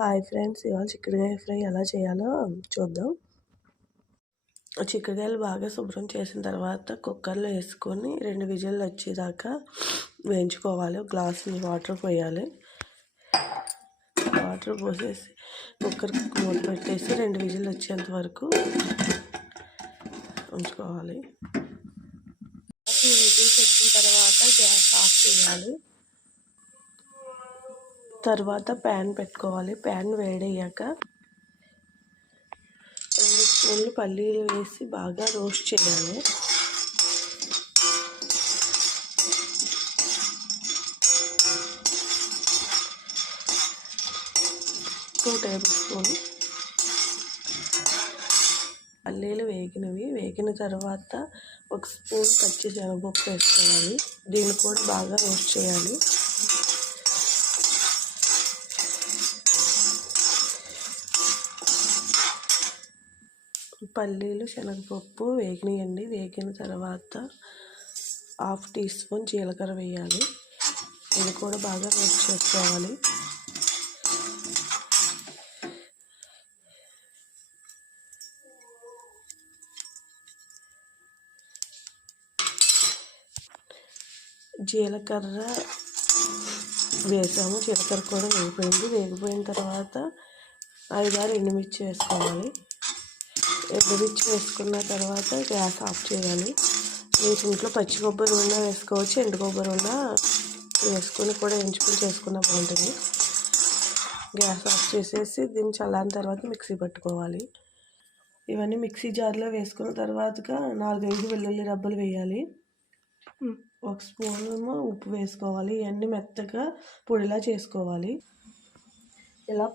Hi friends, ఇవాళ చిక్కుడుకాయ fry ఎలా చేయాలో చూద్దాం. చిక్కుడుకాయలు బాగా శుభ్రం చేసిన తర్వాత కుక్కర్లో వేసుకొని 2 విజిల్లు వచ్చేదాకా వేయించుకోవాలి. గ్లాసుని వాటర్ పోయాలి. వాటర్ పోసేసి కుక్కర్ మూత పెట్టేసి 2 విజిల్లు వచ్చేంత వరకు ఉంచుకోవాలి. 2 విజిల్స్ వచ్చిన తర్వాత గ్యాస్ ఆఫ్ చేయాలి. తర్వాత ప్యాన్ పెట్టుకోవాలి. ప్యాన్ వేడయ్యాక 2 స్పూన్లు పల్లీలు వేసి బాగా రోస్ట్ చేయాలి. 2 టేబుల్ స్పూన్ పల్లీలు వేగిన తర్వాత 1 స్పూన్ పచ్చి శనగపప్పు వేసుకోవాలి. దీన్ని కూడా బాగా రోస్ట్ చేయాలి. పల్లీలు శనగపప్పు వేగినాయండి. వేగిన తర్వాత 1/2 టీ స్పూన్ జీలకర్ర వేయాలి. ఇది కూడా బాగా రోస్ట్ చేసుకోవాలి. జీలకర్ర వేసాము. జీలకర్ర కూడా వేగిపోయిన తర్వాత 5-6 ఎండుమిర్చి వేసుకోవాలి. ఎండుమిర్చి వేసుకున్న తర్వాత గ్యాస్ ఆఫ్ చేయాలి. మీకు ఇంట్లో పచ్చి కొబ్బరి ఉన్నా వేసుకోవచ్చు, ఎండు కొబ్బరి ఉన్నా వేసుకొని కూడా ఎంచుకొని చేసుకున్నా బాగుంటుంది. గ్యాస్ ఆఫ్ చేసేసి దీన్ని చల్లారిన తర్వాత మిక్సీ పట్టుకోవాలి. ఇవన్నీ మిక్సీ జార్లో వేసుకున్న తర్వాత 4-5 వెల్లుల్లి రబ్బలు వేయాలి. 1 స్పూన్ ఉప్పు వేసుకోవాలి. ఇవన్నీ మెత్తగా పొడిలా చేసుకోవాలి. ఇలా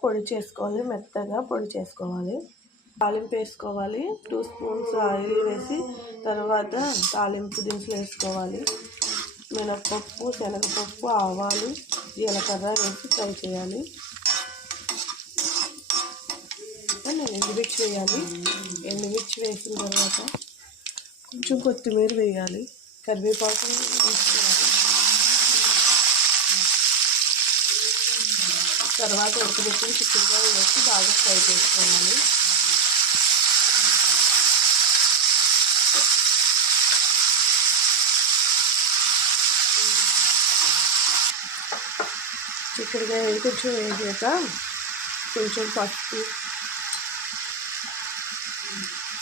మెత్తగా పొడి చేసుకోవాలి. తాలింపు వేసుకోవాలి. 2 స్పూన్స్ ఆయిల్ వేసి తర్వాత తాలింపు దినుసులు వేసుకోవాలి. మినప్పప్పు, శనగపప్పు, ఆవాలు, జీలకర్ర వేసి ఫ్రై చేయాలి. ఎండుమిర్చి వేయాలి. ఎండుమిర్చి వేసిన తర్వాత కొంచెం కొత్తిమీర వేయాలి. కరివేపాకు వేసుకోవాలి. తర్వాత ఉడకబెట్టిన చిక్కుడుకాయ వేసి బాగా ఫ్రై చేసుకోవాలి. చిక్కుడుకాయ కొంచెం వేసాక కొంచెం పసుపు,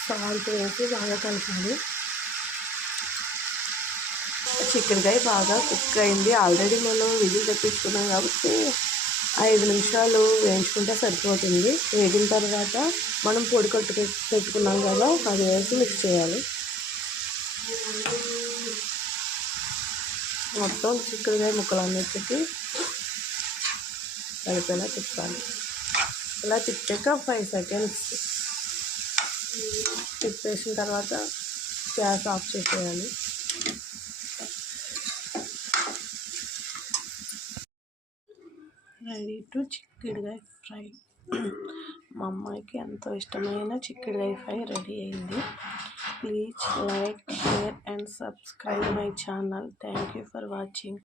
సాల్ట్ వేసి బాగా కలపాలి. చిక్కుడుకాయ బాగా కుక్ అయింది. ఆల్రెడీ మనం విజిల్ తెప్పించుకున్నాం కాబట్టి 5 నిమిషాలు వేయించుకుంటే సరిపోతుంది. వేగిన తర్వాత మనం పొడి పెట్టుకున్నాం కదా, అది వేసి మిక్స్ చేయాలి. మొత్తం చిక్కుడుకాయ ముక్కలన్నిటికీ కలిపేలా తిప్పాలి. ఇలా తిప్పాక 5 సెకండ్స్ తిప్పేసిన తర్వాత గ్యాస్ ఆఫ్ చేసేయాలి. రెడీ టు చిక్కుడుకాయ ఫ్రై. మా అమ్మాయికి ఎంతో ఇష్టమైన చిక్కుడుకాయ ఫ్రై రెడీ అయింది. Please like, share and subscribe my channel. Thank you for watching.